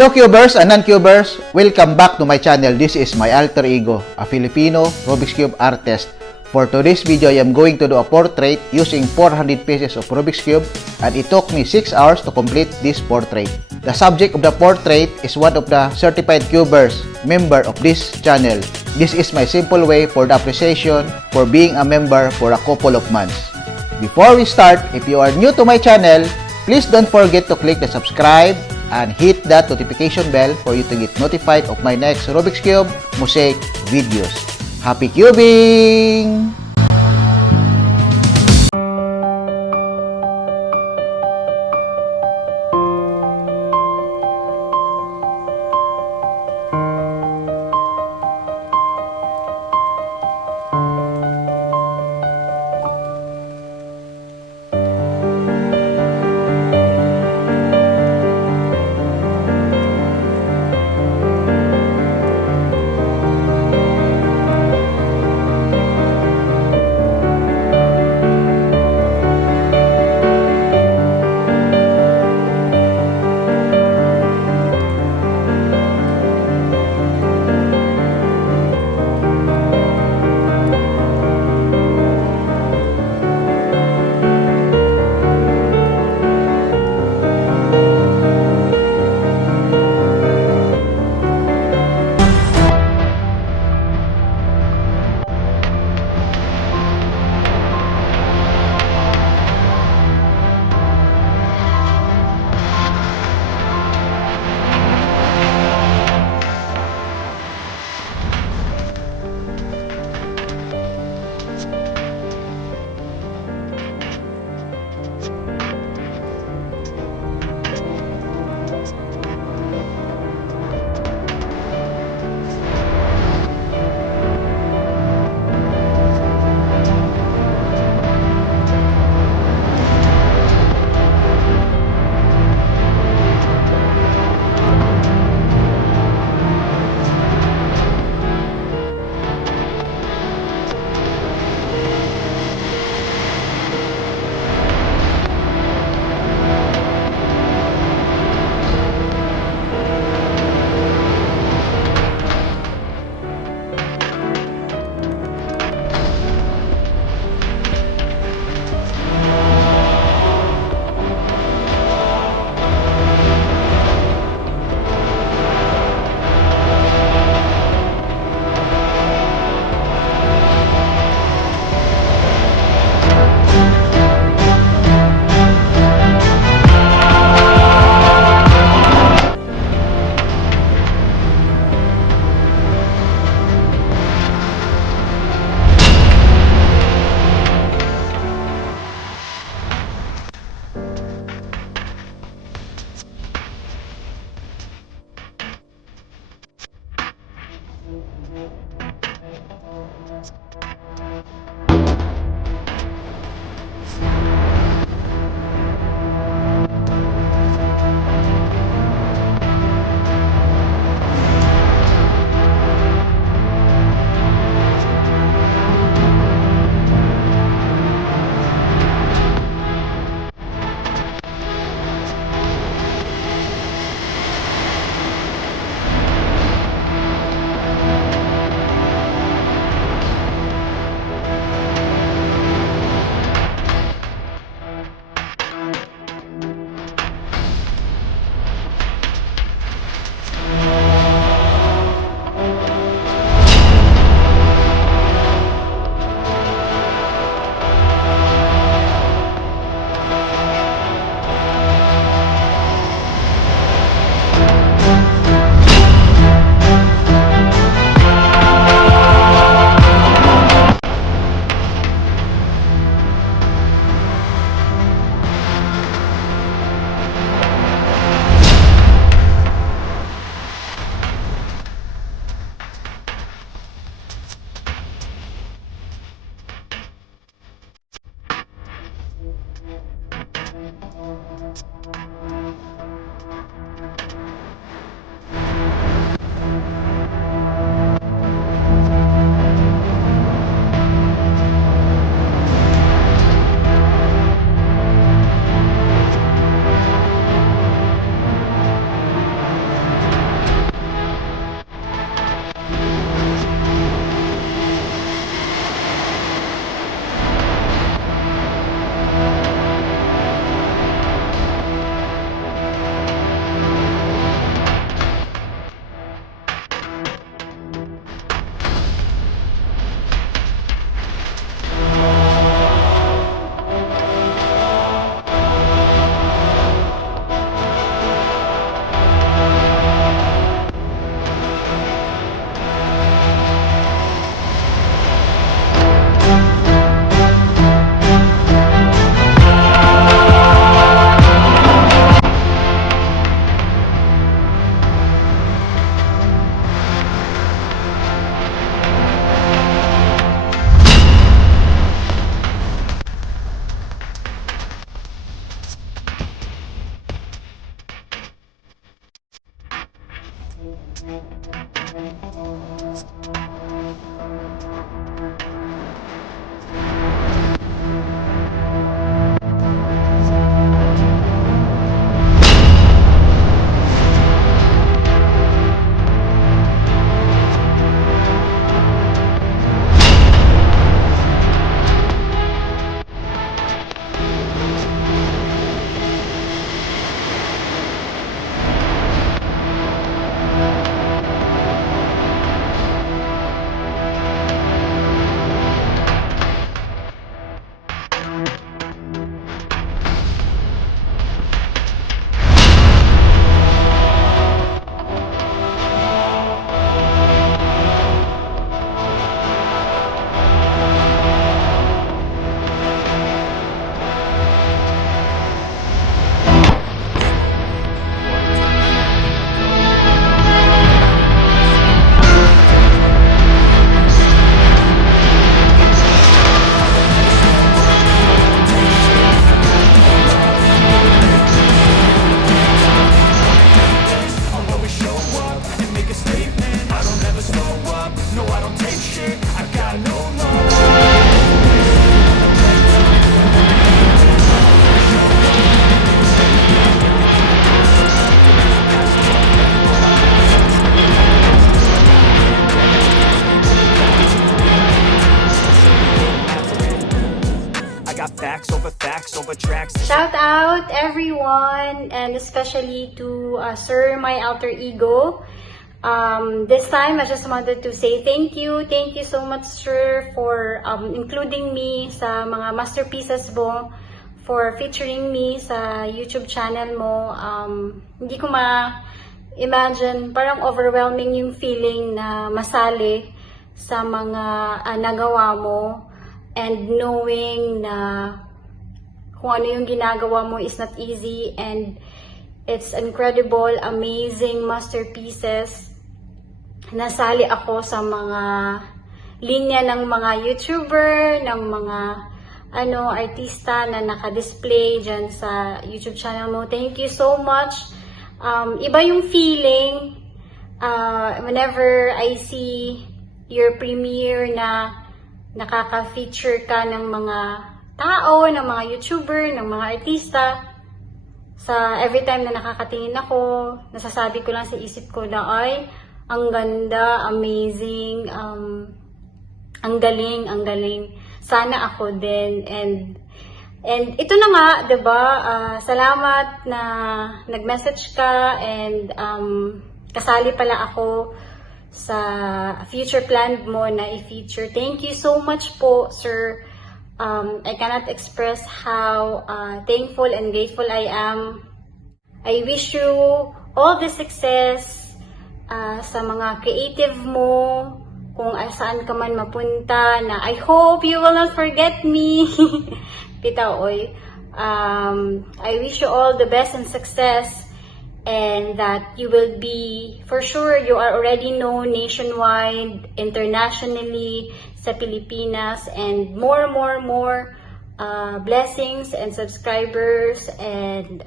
Hello Cubers and non-Cubers! Welcome back to my channel. This is my alter ego, a Filipino Rubik's Cube artist. For today's video, I am going to do a portrait using 400 pieces of Rubik's Cube, and it took me 6 hours to complete this portrait. The subject of the portrait is one of the certified Cubers, member of this channel. This is my simple way for the appreciation for being a member for a couple of months. Before we start, if you are new to my channel, please don't forget to click the subscribe and hit that notification bell for you to get notified of my next Rubik's Cube mosaic videos. Happy cubing! Shout out everyone, and especially to Sir, my alter ego. This time, I just wanted to say thank you. Thank you so much, Sir, for including me sa mga masterpieces mo, for featuring me sa YouTube channel mo. Hindi ko ma-imagine, parang overwhelming yung feeling na masali sa mga nagawa mo, and knowing na kung ano yung ginagawa mo is not easy, and it's incredible, amazing masterpieces. Nasali ako sa mga linya ng mga YouTuber, ng mga artista na naka-display dyan sa YouTube channel mo. Thank you so much. Iba yung feeling whenever I see your premiere na nakaka-feature ka ng mga tao, ng mga YouTuber, ng mga artista. Sa every time na nakakatingin ako, nasasabi ko lang sa isip ko na, ay, ang ganda, amazing, ang galing, ang galing. Sana ako din. And ito na nga, 'di ba? Salamat na nag-message ka, and kasali pala ako sa future plan mo na i-feature. Thank you so much po, sir. I cannot express how thankful and grateful I am. I wish you all the success sa mga creative mo, kung saan ka man mapunta, na I hope you will not forget me. Pitaoy. I wish you all the best and success, and that you will be, for sure, you are already known nationwide, internationally, sa Pilipinas, and more blessings and subscribers and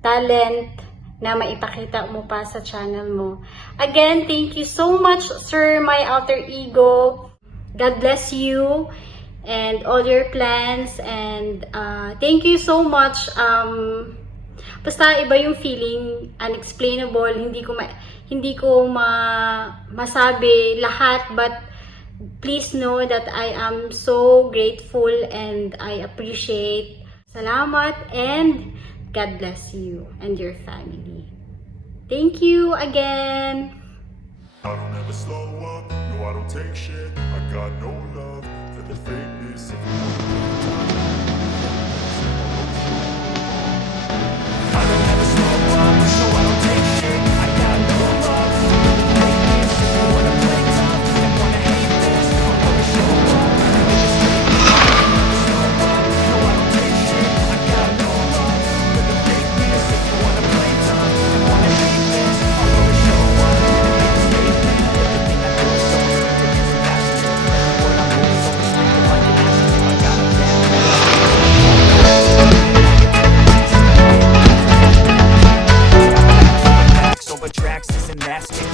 talent na maipakita mo pa sa channel mo. Again, thank you so much, sir, my alter ego. God bless you and all your plans, and thank you so much. Basta iba yung feeling, unexplainable, hindi ko masabi lahat, but please know that I am so grateful and I appreciate. Salamat, and God bless you and your family. Thank you again. I don't ever slow up, no I don't take shit. I got no love for the fakeness. I don't ever slow up, no I don't take shit. I got no love for the fakeness. If you wanna play tough and wanna hate this, I'll always show up. I never slow up, no I don't take shit. I got no love for the fakeness. If you wanna play tough and wanna hate this, I'll always show up. Make a statement, everything I do is so instinctive, it's passionate. Every word I move is so instinctive, I can action, I got a plan. mask it.